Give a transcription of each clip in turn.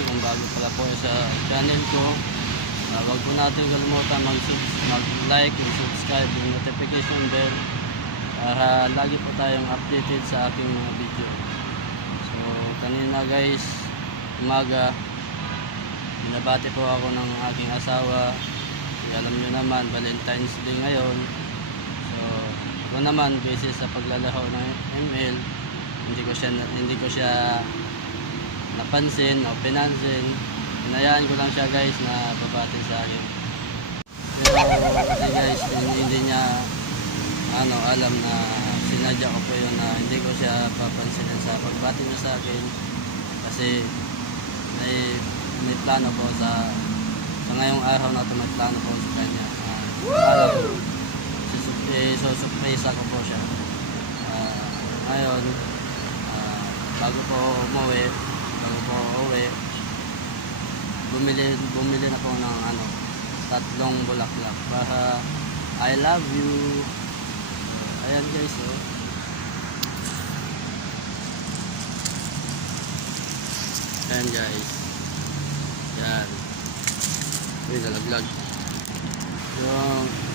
pala, kung bago pala po sa channel ko, huwag po natin kalimutan mag-like, mag-subscribe, yung notification bell para lagi po tayong updated sa aking mga video. So kanina guys, umaga, binabati po ako ng aking asawa. Alam nyo naman, Valentine's Day ngayon. So ako naman, busy sa paglalaro ng ML, hindi ko siya napansin o pinansin. Hinayaan ko lang siya guys na babati sa akin. Pero kasi guys, hindi niya alam na sinadya ko po yun na hindi ko siya papansinin sa pagbati niya sa akin. Kasi may plano po sa ngayong araw na ito, may plano po sa kanya. Surprise ako po siya. Ngayon, bago po uwi, bumili na po ng 3 bulaklak para I love you. So, ayan guys, ayan guys, yan, uy, nalaglag.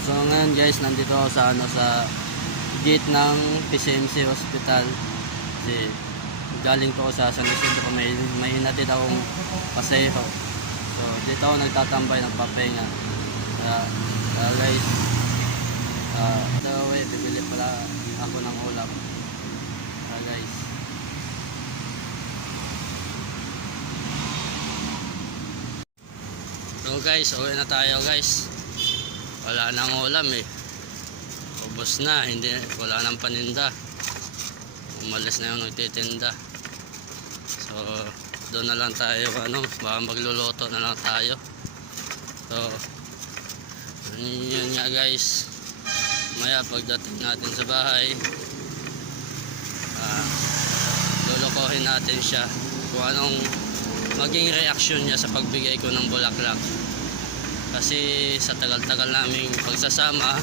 So ngayon guys, nandito ako sa gate ng PCMC Hospital kasi galing po sa San Isidro, may hinatid akong pasero. So dito ako nagtatambay ng papahinga. Guys, bibili pala ako ng ulam. Guys, so guys, uwi na tayo guys. Wala nang ulam ubos na, wala nang paninda. Umalis na yung nagtitinda. So doon na lang tayo, baka magluluto na lang tayo. So yun nga guys, maya pagdating natin sa bahay, lulukohin natin siya kung anong maging reaksyon niya sa pagbigay ko ng bulaklak. Kasi sa tagal-tagal naming pagsasama,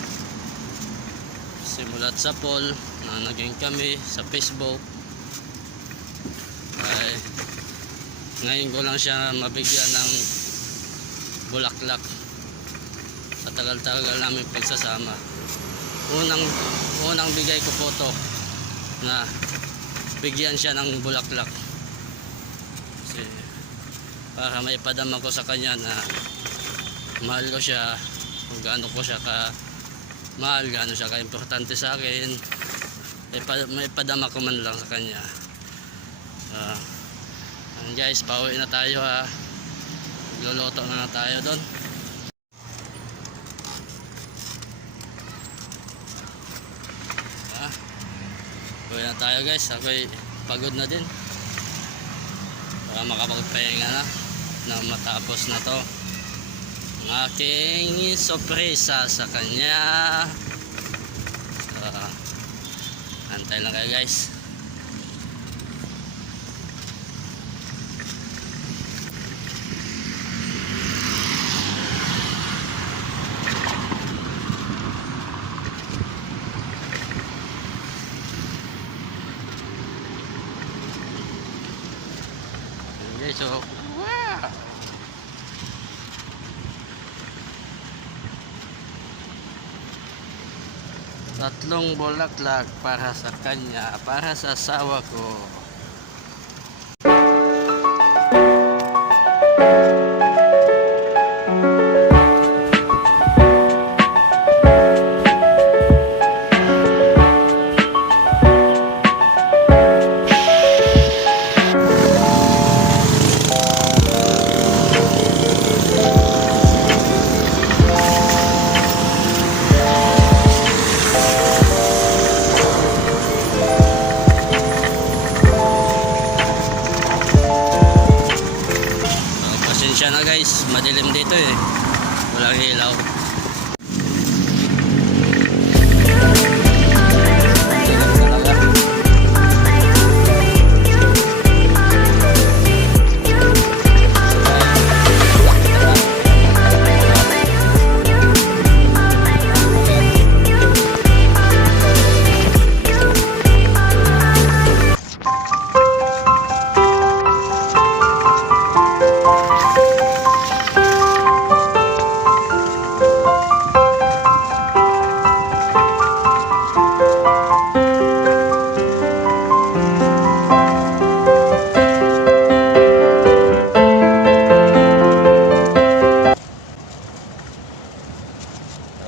simulat sa poll na naging kami sa Facebook, ay ngayon ko lang siya mabigyan ng bulaklak sa tagal-tagal namin pagsasama. Unang bigay ko po to na bigyan siya ng bulaklak kasi para maipadama ko sa kanya na mahal ko siya, kung gaano ko siya mahal, gaano siya ka-importante sa akin. Maipadama ko man lang sa kanya. Guys, pauwi na tayo ha. Magluluto na tayo doon. Pauwi na tayo guys. Ako'y pagod na din. Para makapagpahinga na matapos na to ang aking sorpresa sa kanya. So, antay lang kayo guys. Okay, so wow, 3 bulaklak para sa kanya, para sa asawa ko. Pasensya na guys, madilim dito walang ilaw.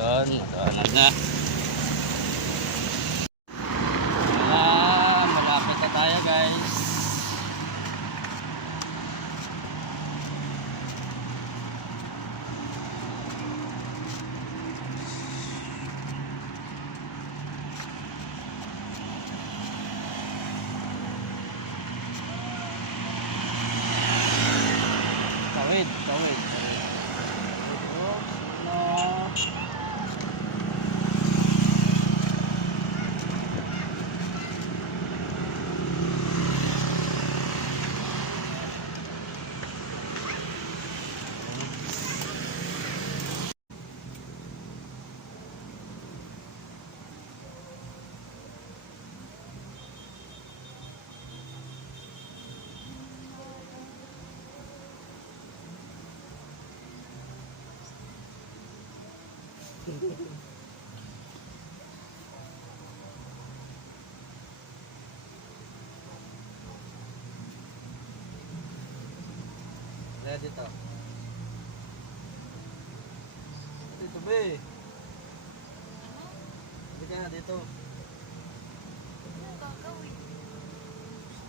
Yun, madaanag na. Malapit na tayo guys. Tawid. Kaya dito. Dito be. Hindi ka nga dito.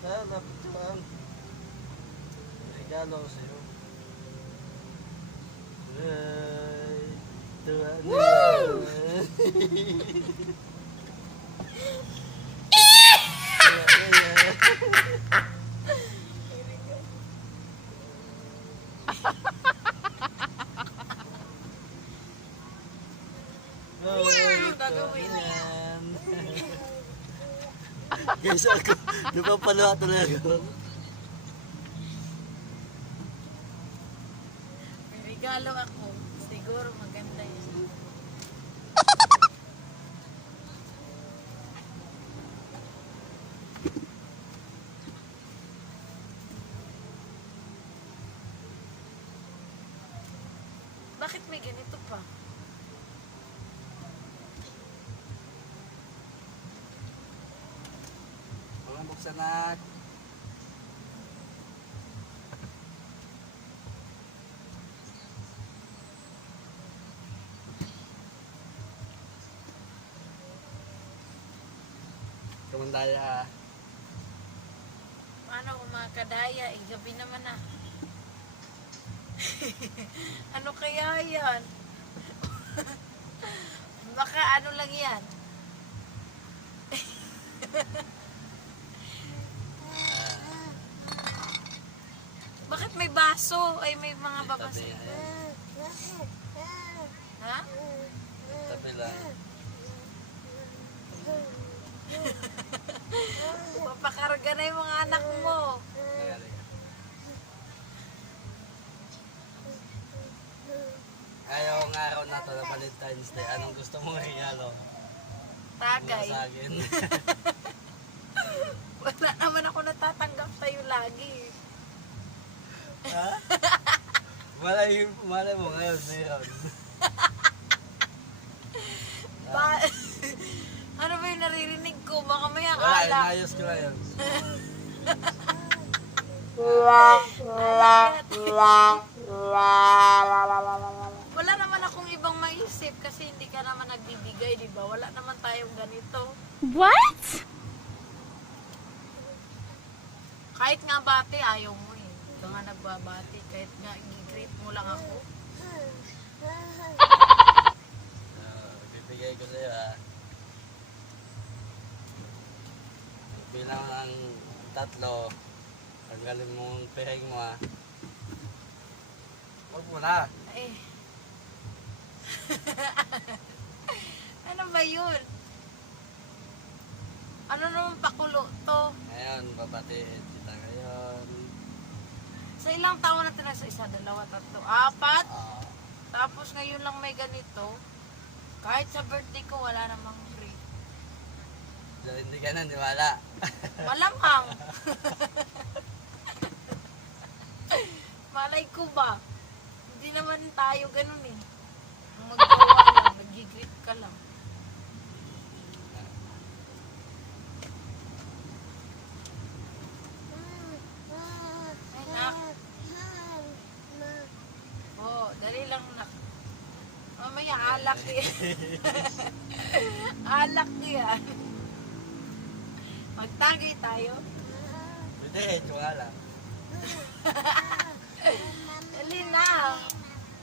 Basta, lapit ka lang. Regalo ko sa'yo. Ay, tuwa na. Gagawin yan. Guys, ako, napapalawa talaga ako. May regalo ako. Siguro maganda yan. Bakit may ganito pa? Buksan na. Kamandaya. Paano kung mga kadaya? Eh, gabi naman na. Ano kaya yan? Baka ano lang yan? Bakit may baso? Ay, may mga babas. Tabi, ayan. Ha? Tabi lang. Papakarga na yung mga anak mo. Ayaw ang araw na to na Valentine's Day. Anong gusto mong regalo? Tagay. Sa akin. Wala naman ako natatanggap sa'yo lagi. Ha? Malay mo ngayon, meron. Ano ba yung naririnig ko? Baka may Wala, akala. inayos ko na yun. Wala naman akong ibang maisip kasi hindi ka naman nagbibigay, di ba? Wala naman tayong ganito. What? Kahit nga bati, ayaw mo eh. Ikaw nga nagbabati. Kahit nga i-greet mo lang ako. Bibigay ko sa'yo ha. Bilang ang 3, tanggalin mo ang peheng mo ha. Huwag mo na. Eh. Ano ba yun? Ano naman pakulo to? Ngayon, babatiin kita ngayon. Sa ilang taon natin na sa 1, 2, 3, 4. Ah, Tapos ngayon lang may ganito. Kahit sa birthday ko, wala namang free. so, hindi ka naniwala. Malamang. Malay ko ba? Hindi naman tayo ganun eh. Ang maggawa lang, nag-greet ka lang. Ay, nak. Oh, dali lang nak. Mamaya, niya, alak yan. Alak yan. Magtagay tayo. Hindi, tsunga lang. Dali na.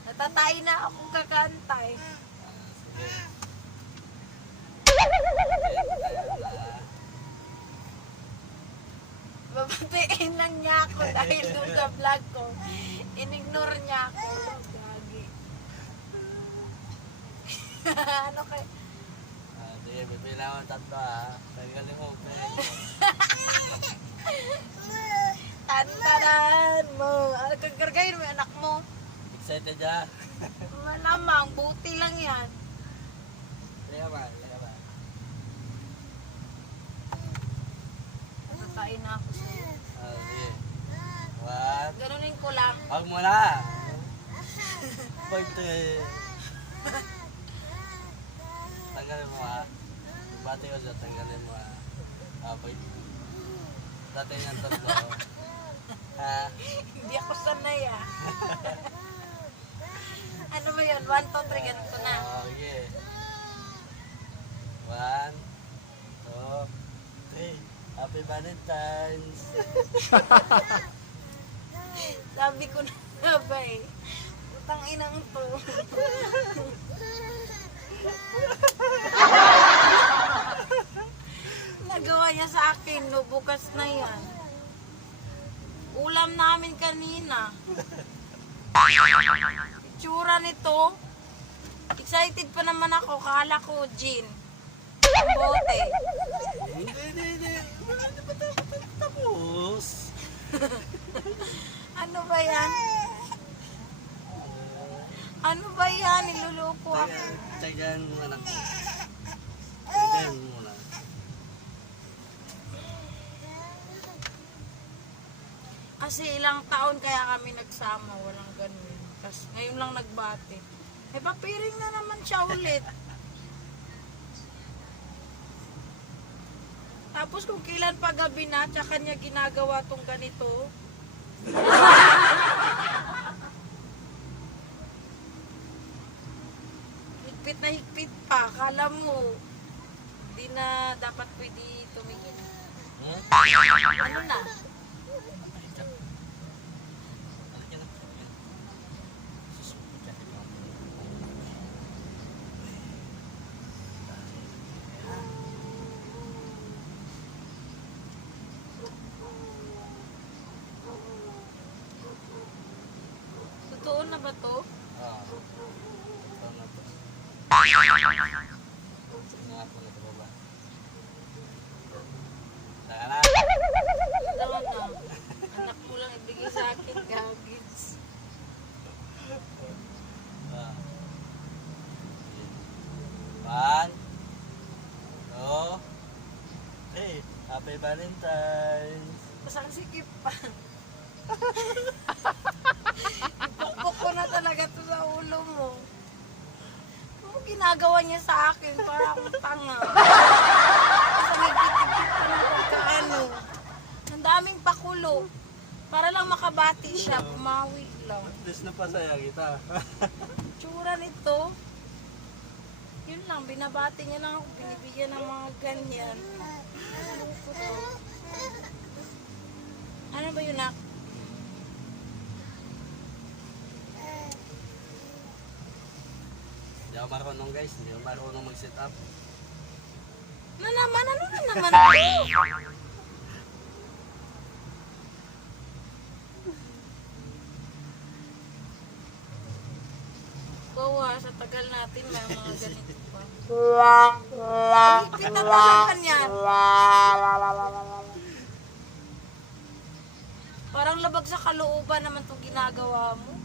Natatay na akong kakantay. Sige. Babatiin lang niya ako dahil doon sa vlog ko. Inignore niya ako. Gagi. Ano kay... Sige, bibila ko 3 ha. Tanggalin mo. Tantanan mo. Kagargayin mo yung anak mo. Excited ya? Malamang, buti lang yan. Liga ba? Liga ba? Natatay na ako sa'yo. Sige. What? Ganunin ko lang. Huwag mo na! Pwede. Tanggalin mo ha. Bati ko siya, tanggalin mo ha. Pwede. Dati niyan 3. Ha? Hindi ako sanay ah. Ano ba yun? 1, 2, 3, ganito na. Okay. 1, 2, 3. Happy Valentine's! Sabi ko na ba eh. Utang inang to. Nagawa niya sa akin, no, bukas na yan. Ulam namin kanina. Itsura nito. Excited pa naman ako, kala ko gin. Bote. Hindi. Wala na ba tapos? Ano ba yan? Ano ba yan? Niluloko ako. Tagyan mo anak mo. Tagyan mo na. Kasi ilang taon kaya kami nagsama, walang ganun. Tapos ngayon lang nagbati. May papiring na naman siya ulit. Tapos kung kailan pa gabi na, tsaka niya ginagawa tong ganito. Higpit na higpit pa. Kala mo, di na dapat pwede tumingin. Ano na? Totoo na ba to? Ito na to. Sinangat mo na ito ba? Saka na. Totoo na. Anak mo lang ibigay sa akin, gagits. One, two, three. Happy Valentine's! Pasang sikip pa. Ipukpok ko na talaga to sa ulo mo. Ano ginagawa niya sa akin para akong tanga? Kasi may kitip pa ng pagkaano. Ang daming pakulo. Para lang makabati siya, bumawi lang. At least napasaya kita. Tsura nito. Yun lang, binabati niya lang ako, binibigyan ng mga ganyan. Ano ko to? Ano ba yun, nak? Hindi ako marunong guys, hindi ako marunong mag-set up. Ano na naman ako? Bawa, sa tagal natin may mga ganito pa. Higpit na talaga yan. Parang labag sa kalooban naman itong ginagawa mo.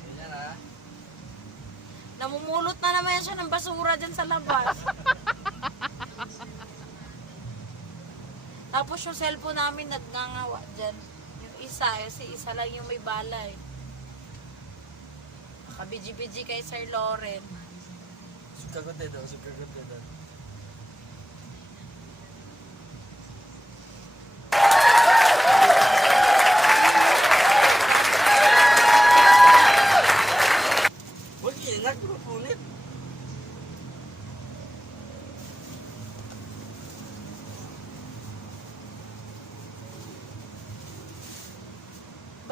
Ganyan ha. Namumulot na naman yan siya ng basura dyan sa labas. Tapos yung cellphone namin nagngangawa dyan. Yung isa, si isa lang yung may balay. Nakabiji-biji kay Sir Loren. Sukagote daw, sukagote daw.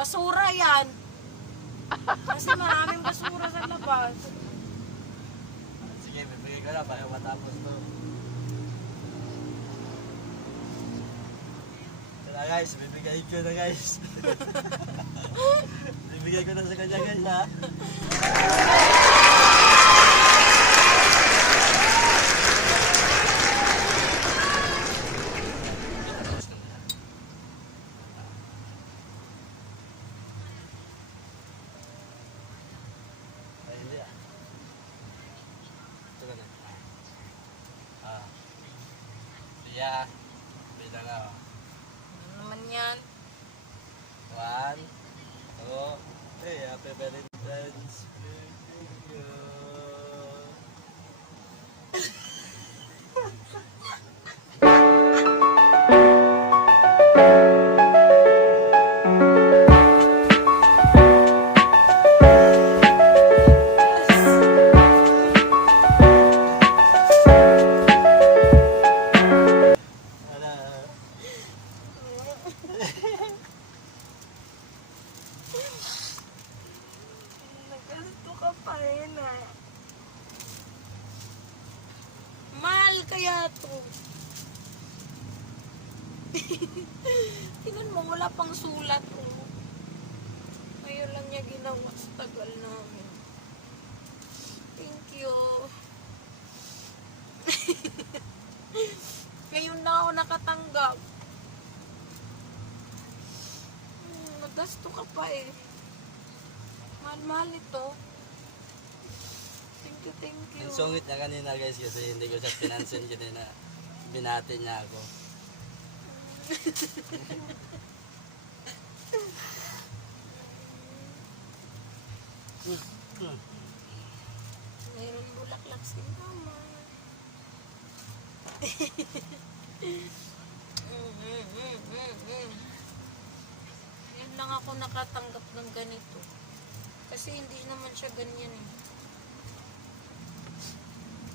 Basura yan. Kasi maraming basura sa labas. Sige, bibigay ko na para matapos to. Ito na guys, bibigay ko na guys. Bibigay ko na sa kanya guys ha. Ay, hindi ah. Ito ka na. Ah. Siya. Bilang ako. Ano naman yan? 1, 2, hey, happy Valentine's Day to you. Ala. Nagasto ka pa rin ah. Mahal kaya to. Tingnan mo, wala pang sulat oh. Ngayon lang niya ginawa sa tagal namin. Thank you. Ngayon na ako nakatanggap. Nagasto ka pa eh. Mahal-mahal ito. Thank you, thank you. Ang sungit niya kanina guys kasi hindi ko siya pinansin kanina. Binati niya ako. Mayroon bulaklak si mama. Yun lang ako nakatanggap ng ganito. Kasi hindi naman siya ganyan eh.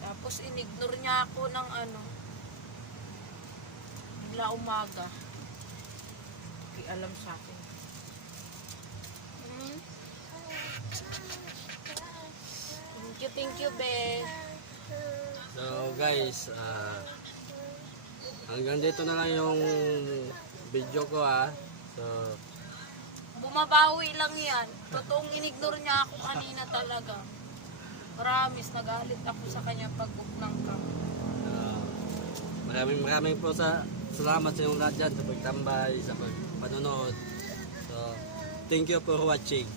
Tapos inignore niya ako ng ano. Bigla umaga. Hindi alam sa akin. Thank you, be. So guys, hanggang dito na lang yung video ko ha. So, Bumabawi lang yan. Totoong inignore niya ako kanina talaga. Promise, nagalit ako sa kanya pag-book ng camp. maraming po salamat sa inyong lahat dyan sa pagtambay, sa panonood. So, thank you for watching.